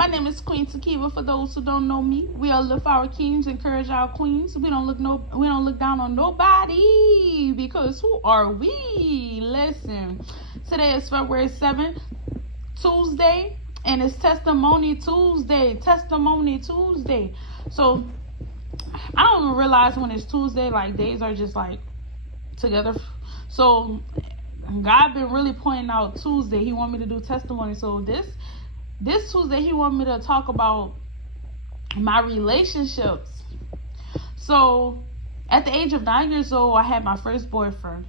My name is Queen Takiva. For those who don't know me, we uplift our kings, encourage our queens. We don't look down on nobody, because who are we? Listen, today is February 7th, Tuesday, and it's Testimony Tuesday. Testimony Tuesday. So I don't even realize when it's Tuesday, like days are just like together. So God been really pointing out Tuesday. He want me to do testimony. So this Tuesday, he want me to talk about my relationships. So at the age of 9 years old, I had my first boyfriend.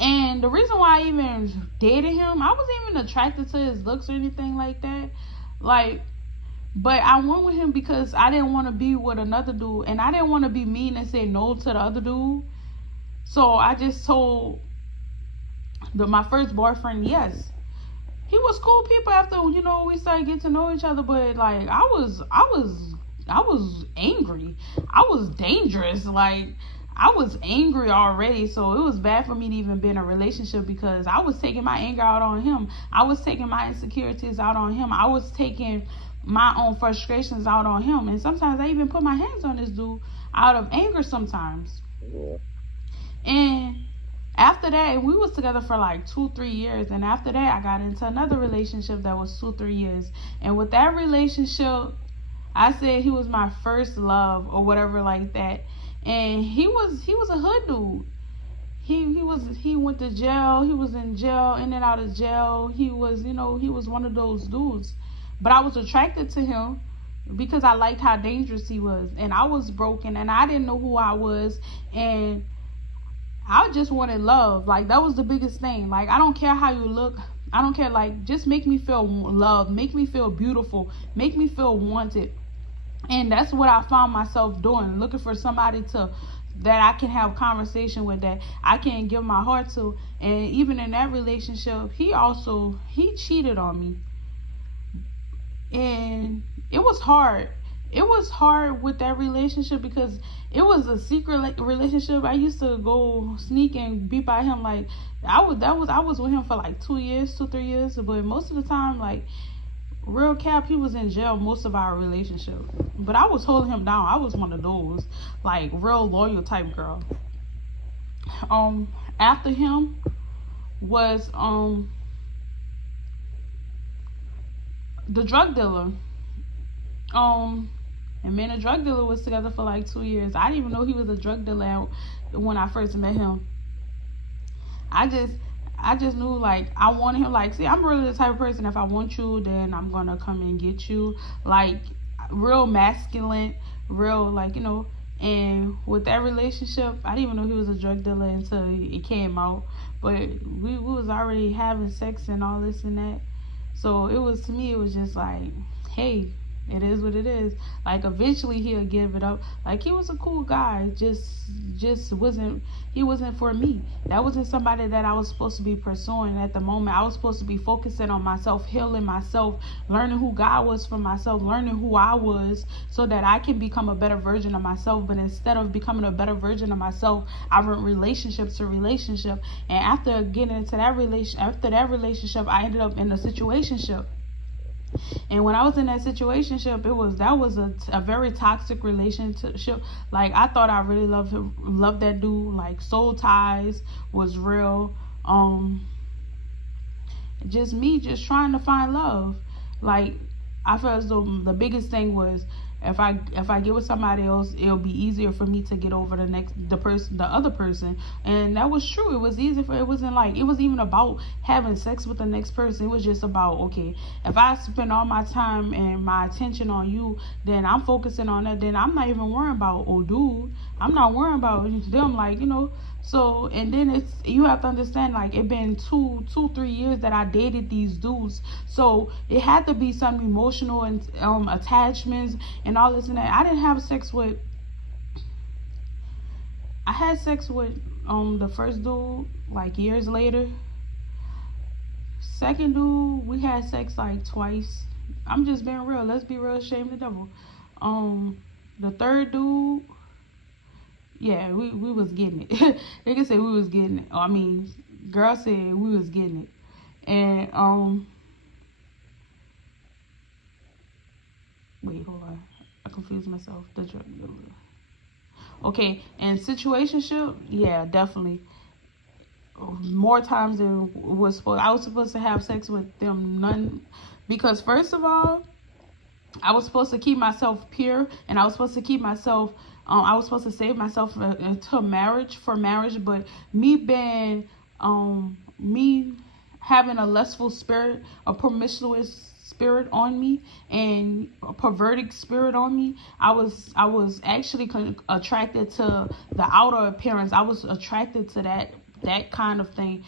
And the reason why I even dated him, I wasn't even attracted to his looks or anything like that. But I went with him because I didn't want to be with another dude. And I didn't want to be mean and say no to the other dude. So I just told my first boyfriend yes. He was cool people after, we started getting to know each other. But like I was angry. I was dangerous. Like I was angry already, so it was bad for me to even be in a relationship because I was taking my anger out on him. I was taking my insecurities out on him. I was taking my own frustrations out on him. And sometimes I even put my hands on this dude out of anger sometimes. And after that, we was together for like 2-3 years. And after that, I got into another relationship that was 2-3 years. And with that relationship, I said he was my first love or whatever like that. And he was a hood dude. He went to jail. He was in jail, in and out of jail. He was one of those dudes. But I was attracted to him because I liked how dangerous he was. And I was broken and I didn't know who I was. And I just wanted love. Like that was the biggest thing. Like I don't care how you look. I don't care. Like just make me feel loved. Make me feel beautiful. Make me feel wanted. And that's what I found myself doing, looking for somebody that I can have conversation with, that I can give my heart to. And even in that relationship, he cheated on me. And it was hard. It was hard with that relationship because it was a secret relationship. I used to go sneak and be by him. Like I was with him for like 2-3 years, but most of the time, like real cap, he was in jail most of our relationship. But I was holding him down. I was one of those like real loyal type girl. After him was the drug dealer. And me and the drug dealer was together for like 2 years. I didn't even know he was a drug dealer when I first met him. I just knew, like, I wanted him. Like, see, I'm really the type of person, if I want you, then I'm gonna come and get you. Like, real masculine, real, like, And with that relationship, I didn't even know he was a drug dealer until it came out. But we was already having sex and all this and that. So to me, it was just like, hey, it is what it is. Like eventually he'll give it up. Like he was a cool guy, just wasn't for me. That wasn't somebody that I was supposed to be pursuing at the moment. I was supposed to be focusing on myself, healing myself, learning who God was for myself, learning who I was, so that I can become a better version of myself. But instead of becoming a better version of myself, I went relationship to relationship. And after getting into that relationship, I ended up in a situationship. And when I was in that situationship, that was a very toxic relationship. Like I thought I really loved that dude. Like soul ties was real. Just trying to find love. Like I felt as though the biggest thing was, if I get with somebody else, it'll be easier for me to get over the other person. And that was true. It was easy it wasn't even about having sex with the next person. It was just about, okay, if I spend all my time and my attention on you, then I'm focusing on that. Then I'm not even worrying about, oh dude, I'm not worrying about them, like, So, and then you have to understand, like, it been 2-3 years that I dated these dudes. So it had to be some emotional and attachments and all this and that. I had sex with the first dude like years later. Second dude, we had sex like twice. I'm just being real. Let's be real, shame the devil. The third dude, yeah, we was getting it. They can say we was getting it. I mean, girl said we was getting it. And Wait, hold on. I confused myself. The drug. Okay, and situationship, yeah, definitely. More times than was supposed. I was supposed to have sex with them, none, because first of all, I was supposed to keep myself pure, and I was supposed to keep myself. I was supposed to save myself until marriage, for marriage. But me having a lustful spirit, a promiscuous spirit on me, and a perverted spirit on me, I was actually attracted to the outer appearance. I was attracted to that kind of thing.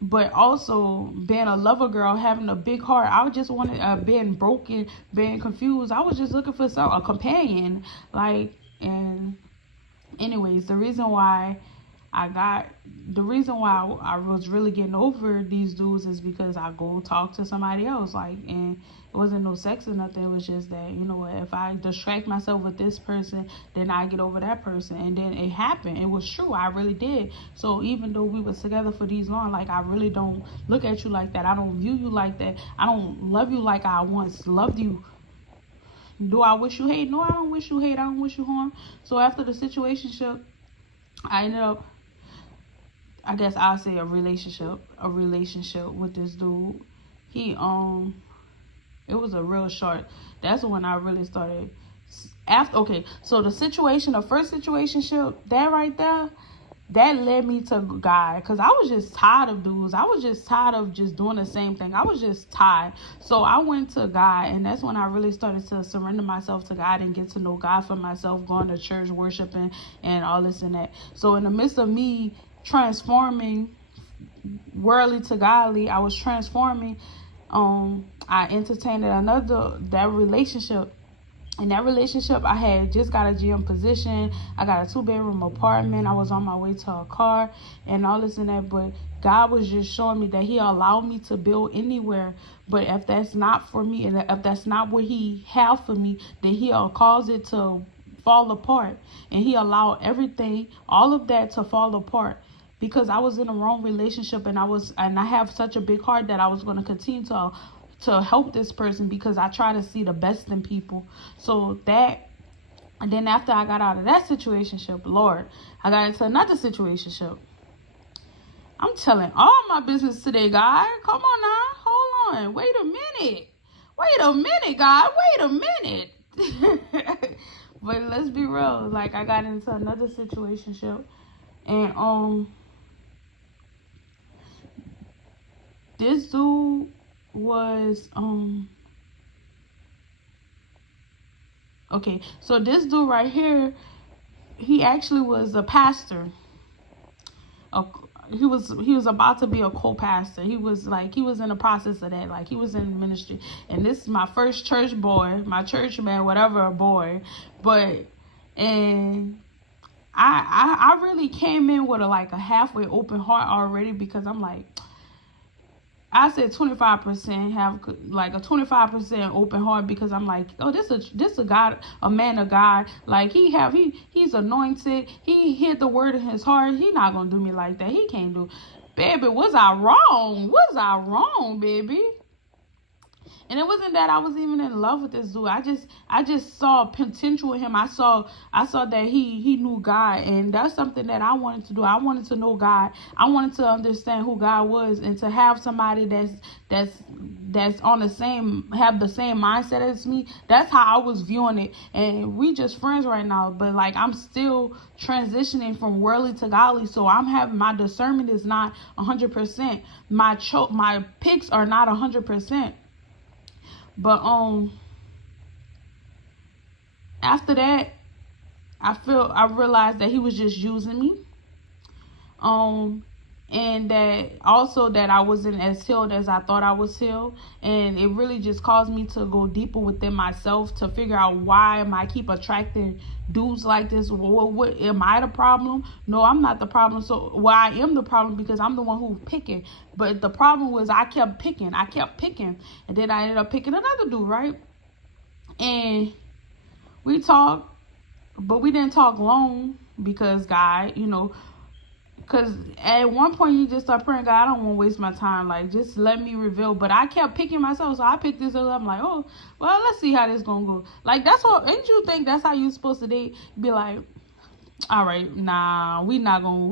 But also being a lover girl, having a big heart, I just wanted being broken, being confused. I was just looking for a companion, like. And anyways, the reason why I was really getting over these dudes is because I go talk to somebody else, like, and it wasn't no sex or nothing. It was just that, you know what, if I distract myself with this person, then I get over that person. And then it happened. It was true. I really did. So even though we was together for these long, like, I really don't look at you like that. I don't view you like that. I don't love you like I once loved you. Do I wish you hate? No, I don't wish you hate. I don't wish you harm. So after the situationship, I ended up, I guess I'll say a relationship with this dude. He it was a real short. That's when I really started. Okay, so the first situationship, that right there, that led me to God, because I was just tired of dudes. I was just tired of just doing the same thing. I was just tired. So I went to God, and that's when I really started to surrender myself to God and get to know God for myself, going to church, worshiping, and all this and that. So in the midst of me transforming worldly to godly, I was transforming. I entertained that relationship. In that relationship, I had just got a GM position. I got a 2-bedroom apartment. I was on my way to a car and all this and that. But God was just showing me that He allowed me to build anywhere. But if that's not for me, and if that's not what He had for me, then He'll cause it to fall apart. And He allowed everything, all of that, to fall apart, because I was in the wrong relationship, and I have such a big heart that I was going to continue to help this person, because I try to see the best in people. So that, and then after I got out of that situationship, Lord, I got into another situationship. I'm telling all my business today, God. Come on now, hold on, wait a minute, God, wait a minute. But let's be real, like, I got into another situationship, and this dude was okay, so this dude right here, he actually was a pastor. He was about to be a co-pastor. He was in the process of that. Like, he was in ministry. And this is my first church boy, my church man, whatever, boy. But, and I really came in with a halfway open heart already, because I'm like, I said 25%, have like a 25% open heart, because I'm like, oh, this a God, a man of God. Like, he's anointed. He hid the word in his heart. He not gonna do me like that. He can't do. Baby, was I wrong? Baby? And it wasn't that I was even in love with this dude. I just saw potential in him. I saw that he knew God, and that's something that I wanted to do. I wanted to know God. I wanted to understand who God was, and to have somebody that's on the same mindset as me. That's how I was viewing it. And we just friends right now, but like, I'm still transitioning from worldly to godly. So my discernment is not 100%. My picks are not 100%. But after that, I realized that he was just using me. And that also that I wasn't as healed as I thought I was healed. And it really just caused me to go deeper within myself, to figure out why am I keep attracting dudes like this. What am I the problem? No, I'm not the problem. So, I am the problem, because I'm the one who's picking. But the problem was I kept picking. And then I ended up picking another dude, right? And we talked, but we didn't talk long, because God, Cause at one point you just start praying, God, I don't want to waste my time. Like, just let me reveal. But I kept picking myself, so I picked this up. I'm like, oh, well, let's see how this gonna go. Like, that's what. Ain't you think that's how you supposed to date? Be like, all right, nah, we not gonna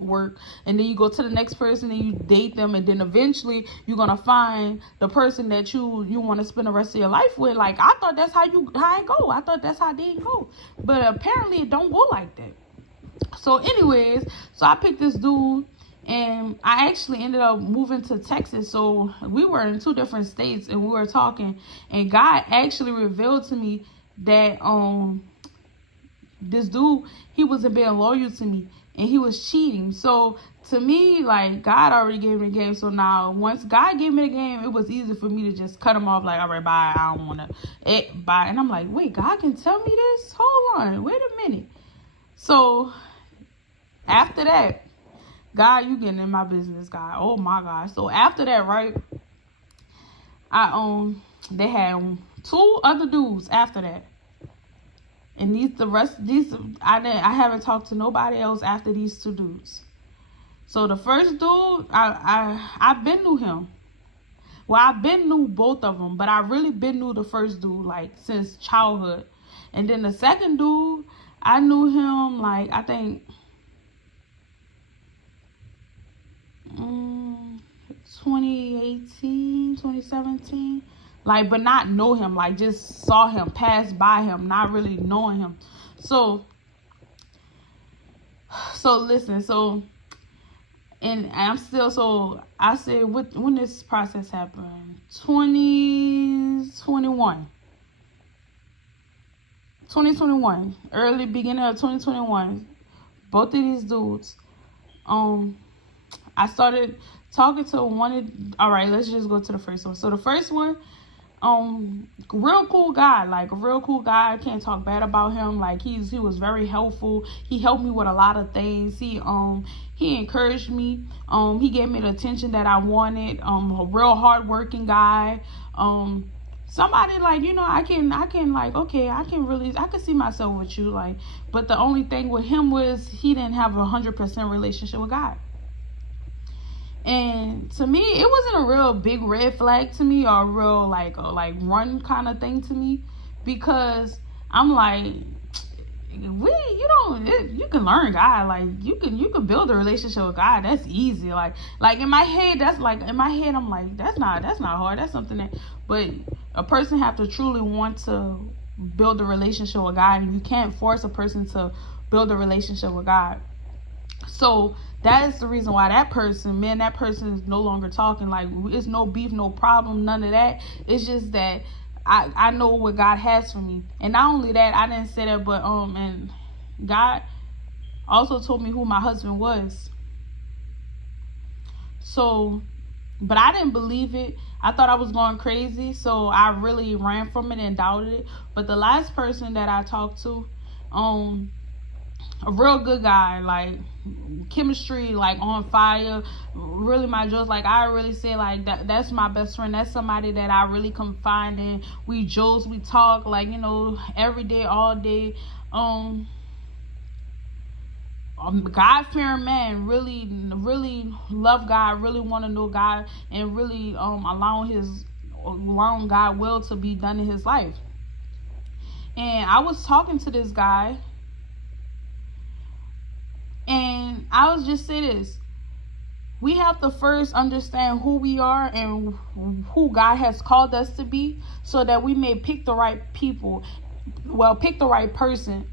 work. And then you go to the next person and you date them, and then eventually you're gonna find the person that you want to spend the rest of your life with. Like, I thought that's how it go. I thought that's how dating go. But apparently it don't go like that. So anyways, so I picked this dude, and I actually ended up moving to Texas. So we were in 2 different states, and we were talking, and God actually revealed to me that this dude, he wasn't being loyal to me, and he was cheating. So to me, like, God already gave me the game. So now once God gave me the game, it was easy for me to just cut him off. Like, all right, bye, I don't want to bye. And I'm like, wait, God can tell me this? Hold on, wait a minute. So after that, God, you getting in my business, God. Oh my God. So after that, right, they had 2 other dudes after that. And I haven't talked to nobody else after these 2 dudes. So the first dude, I've been knew him. Well, I've been knew both of them, but I really been knew the first dude, like, since childhood. And then the second dude, I knew him, like, I think 2018, 2017. Like, but not know him, like, just saw him, pass by him, not really knowing him. So listen, so, and I'm still, so I said, when this process happened, 2021, early beginning of 2021, both of these dudes, I started talking to one. All right, let's just go to the first one. So the first one, real cool guy, like a real cool guy. I can't talk bad about him. Like, he was very helpful. He helped me with a lot of things. He encouraged me. He gave me the attention that I wanted. A real hardworking guy. Somebody, like, I can like, okay, I can see myself with you, like. But the only thing with him was he didn't have 100% relationship with God. And to me, it wasn't a real big red flag to me, or a real like run kind of thing to me, because I'm like, you can learn God, like you can build a relationship with God. That's easy. Like in my head, I'm like, that's not hard. That's something that, but a person have to truly want to build a relationship with God, and you can't force a person to build a relationship with God. So that is the reason why that person is no longer talking. Like, it's no beef, no problem, none of that. It's just that I know what God has for me. And not only that, I didn't say that, but and God also told me who my husband was. So, but I didn't believe it. I thought I was going crazy, so I really ran from it and doubted it. But the last person that I talked to, a real good guy, like chemistry, like on fire, really my jokes, like I really say, like that's my best friend. That's somebody that I really confide in. We jokes, we talk, like, every day, all day. God-fearing man, really love God, really want to know God, and really allowing God will to be done in his life. And I was talking to this guy, and I was just say this: we have to first understand who we are and who God has called us to be, so that we may pick the right people. Well, pick the right person.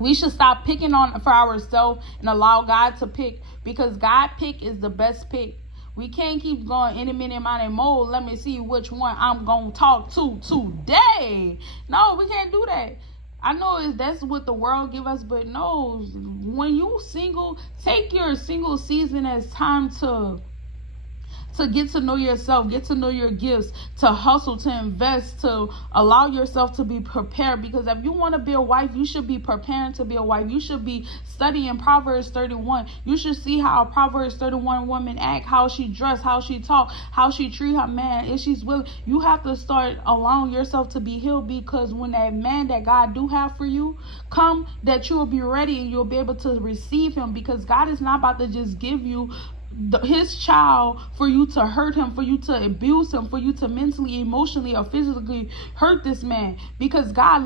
We should stop picking on for ourselves and allow God to pick, because God pick is the best pick. We can't keep going any minute, mode. Let me see which one I'm gonna talk to today. No, we can't do that. I know that's what the world give us, but no, when you single, take your single season as time to to get to know yourself, get to know your gifts, to hustle, to invest, to allow yourself to be prepared. Because if you want to be a wife, you should be preparing to be a wife. You should be studying Proverbs 31. You should see how a Proverbs 31 woman act, how she dress, how she talk, how she treat her man. If she's willing, you have to start allowing yourself to be healed, because when that man that God do have for you come, that you will be ready and you'll be able to receive him. Because God is not about to just give you his child for you to hurt him, for you to abuse him, for you to mentally, emotionally, or physically hurt this man. Because God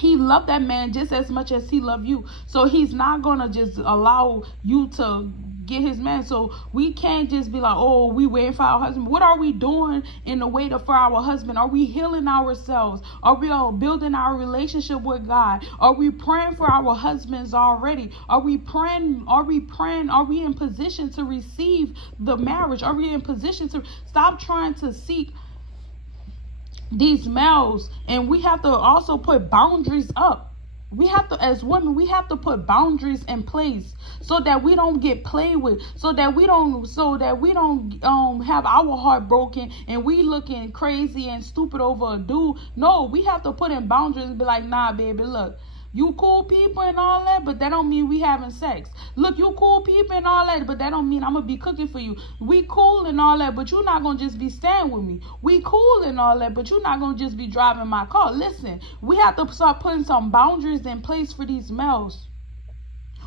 he loved that man just as much as he loved you. So he's not gonna just allow you to get his man. So we can't just be like, oh, we waiting for our husband. What are we doing in the wait for our husband? Are we healing ourselves? Are we building our relationship with God? Are we praying for our husbands already? Are we praying? Are we in position to receive the marriage? Are we in position to stop trying to seek these males? And we have to also put boundaries up. We have to, as women, we have to put boundaries in place so that we don't get played with, so that we don't have our heart broken and we looking crazy and stupid over a dude. No, we have to put in boundaries and be like, nah, baby, look, you cool people and all that, but that don't mean we having sex. Look, you cool people and all that, but that don't mean I'm gonna be cooking for you. We cool and all that, but you're not gonna just be staying with me. We cool and all that, but you're not gonna just be driving my car. Listen, we have to start putting some boundaries in place for these males.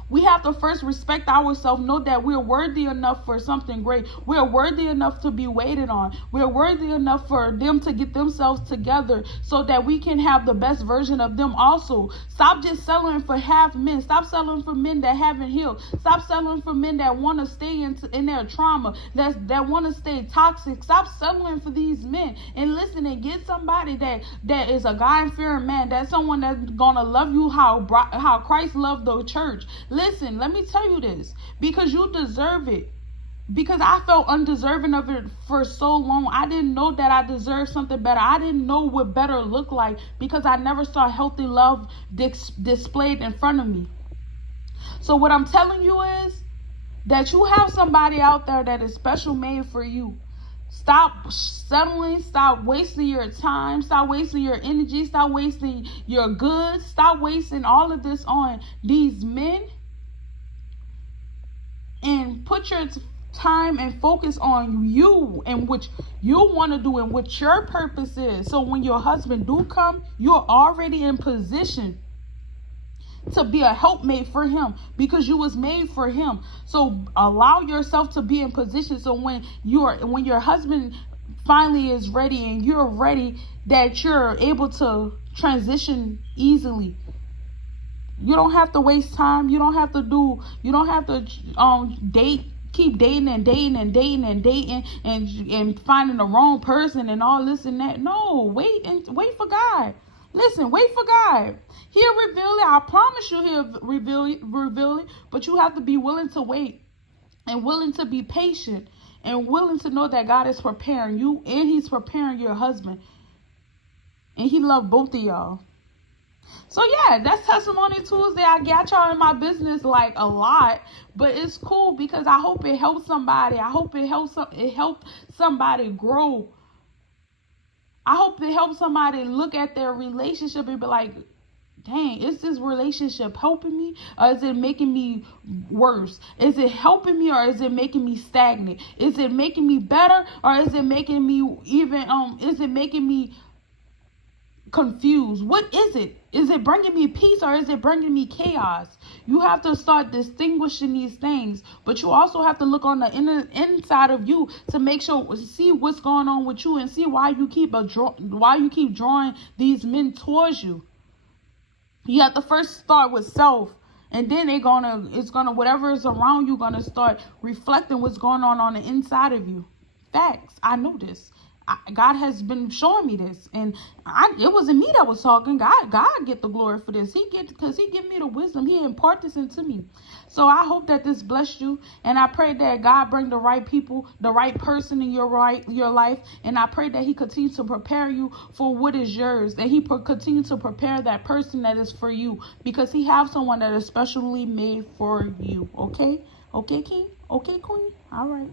We have to first respect ourselves, know that we're worthy enough for something great. We're worthy enough to be waited on. We're worthy enough for them to get themselves together so that we can have the best version of them also. Stop just settling for half men. Stop settling for men that haven't healed. Stop settling for men that want to stay in their trauma, that want to stay toxic. Stop settling for these men. And listen, and get somebody that is a God-fearing man. That's someone that's going to love you how Christ loved the church. Listen, let me tell you this, because you deserve it. Because I felt undeserving of it for so long. I didn't know that I deserved something better. I didn't know what better looked like, because I never saw healthy love displayed in front of me. So what I'm telling you is that you have somebody out there that is special made for you. Stop settling. Stop wasting your time. Stop wasting your energy. Stop wasting your goods. Stop wasting all of this on these men. And put your time and focus on you and what you want to do and what your purpose is. So when your husband do come, you're already in position to be a helpmate for him, because you was made for him. So allow yourself to be in position, so when your husband finally is ready and you're ready, that you're able to transition easily. You don't have to waste time. You don't have to keep dating and finding the wrong person and all this and that. No, wait for God. Listen, wait for God. He'll reveal it. I promise you he'll reveal it. But you have to be willing to wait and willing to be patient and willing to know that God is preparing you and he's preparing your husband. And he loved both of y'all. So yeah, that's Testimony Tuesday. I got y'all in my business like a lot, but it's cool because I hope it helps somebody. I hope it helps somebody grow. I hope it helps somebody look at their relationship and be like, dang, is this relationship helping me, or is it making me worse? Is it helping me, or is it making me stagnant? Is it making me better, or is it making me confused? What is it? Is it bringing me peace, or is it bringing me chaos? You have to start distinguishing these things, but you also have to look on the inside of you to make sure, see what's going on with you, and see why you keep drawing these men towards you. You have to first start with self, and then whatever is around you gonna start reflecting what's going on the inside of you. Facts. I know this. God has been showing me this, and it wasn't me that was talking. God get the glory for this. Because he give me the wisdom. He impart this into me. So I hope that this blessed you, and I pray that God bring the right people, the right person in your life, and I pray that he continues to prepare you for what is yours, that he continue to prepare that person that is for you, because he have someone that is specially made for you. Okay, King? Okay, Queen? All right.